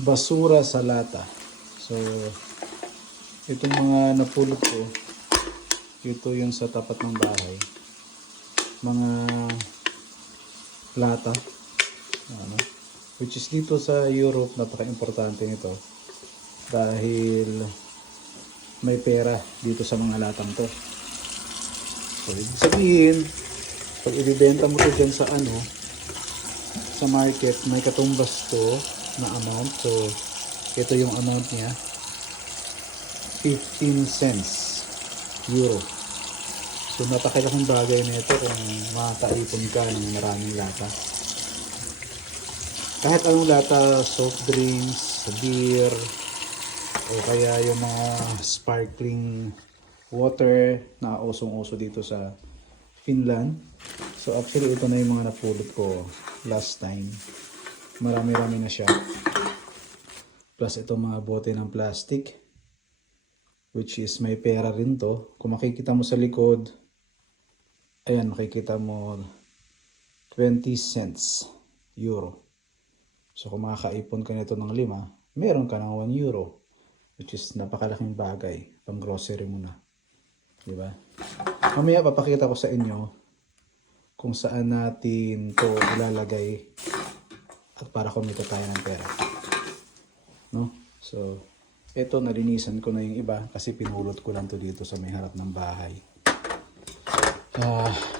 basura sa lata. So, itong mga napulot ko, ito yung sa tapat ng bahay. Mga lata. Ano? Which is dito sa Europe, napaka-importante nito. Dahil may pera dito sa mga latang to. So, ibig sabihin, pag ibibenta mo to dyan sa sa market, may katumbas to na amount. So, ito yung amount niya. 15 cents euro. So, napakalaking bagay na ito kung makakaipon ka ng maraming lata. Kahit anong lata, soft drinks, beer, o kaya yung mga sparkling water na usong-uso dito sa Finland. So actually ito na yung mga napulot ko last time. Marami-rami na siya. Plus ito mga bote ng plastic, which is may pera rin to. Kung makikita mo sa likod, ayan, makikita mo 20 cents euro. So kung makakaipon ka nito ng 5, meron ka ng 1 euro. Which is napakalaking bagay. Pang grocery mo na. Diba? Mamaya papakita ko sa inyo kung saan natin to ilalagay at para kumita tayo ng pera. No? So, ito nalinisan ko na yung iba kasi pinulot ko lang to dito sa may harap ng bahay.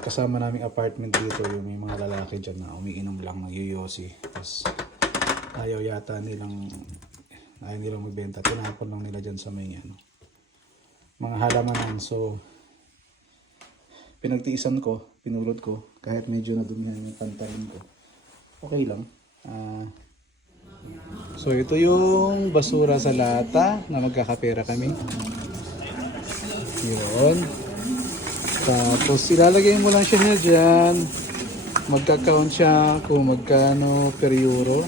Kasama naming apartment dito yung may mga lalaki dyan na umiinom lang ng yoyosi. Tapos ayaw nilang magbenta. Tinapon lang nila dyan sa may mga halamanan. So, pinagtiisan ko, pinulot ko, kahit medyo nadumihan yung pantalon ko. Okay lang. So, ito yung basura sa lata na magkakapera kami. Yun. Tapos, ilalagay mo lang siya niya dyan. Magka-count siya kung magkano per euro.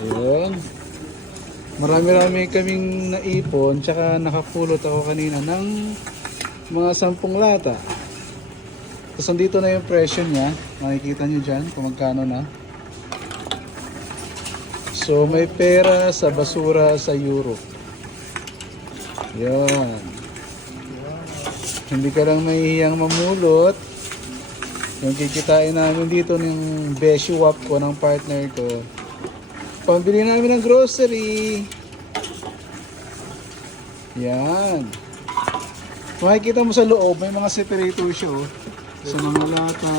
Ayun. Marami-rami kaming naipon, tsaka nakapulot ako kanina ng mga 10 lata. Tapos andito na yung presyo niya. Makikita nyo dyan kung magkano na. So may pera sa basura sa Europe. Yan. Hindi ka lang mahihiyang mamulot. Yung kikitain namin dito ng beshiwap ko ng partner ko. Pambili namin ng grocery. Yan. Makikita mo sa loob, may mga separator siya sa mga lata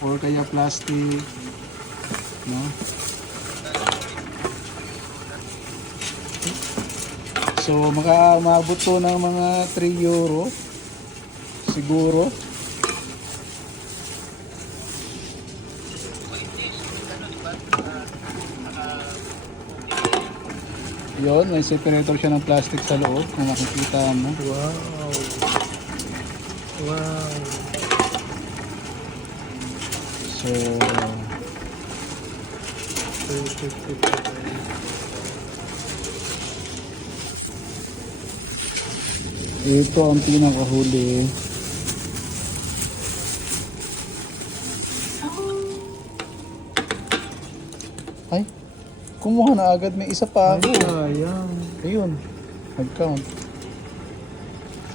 or kaya plastic. No? So, makaabot to ng mga 3 euro. Siguro. Yun, may separator siya ng plastic sa loob kung makikita mo. Wow. Wow. So, 350 ito ang pinakahuli. Ay, kumuha na agad, may isa pa ako. sayang. Ayun, nag-count.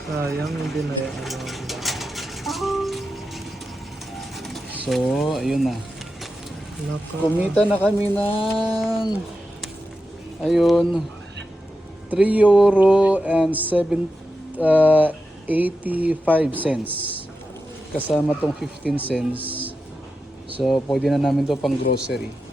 Sayang, hindi na yung So, ayun na. Kumita. Kumita na kami ng ayun 3 euro and 85 cents. Kasama tong 15 cents. So, pwede na namin to pang grocery.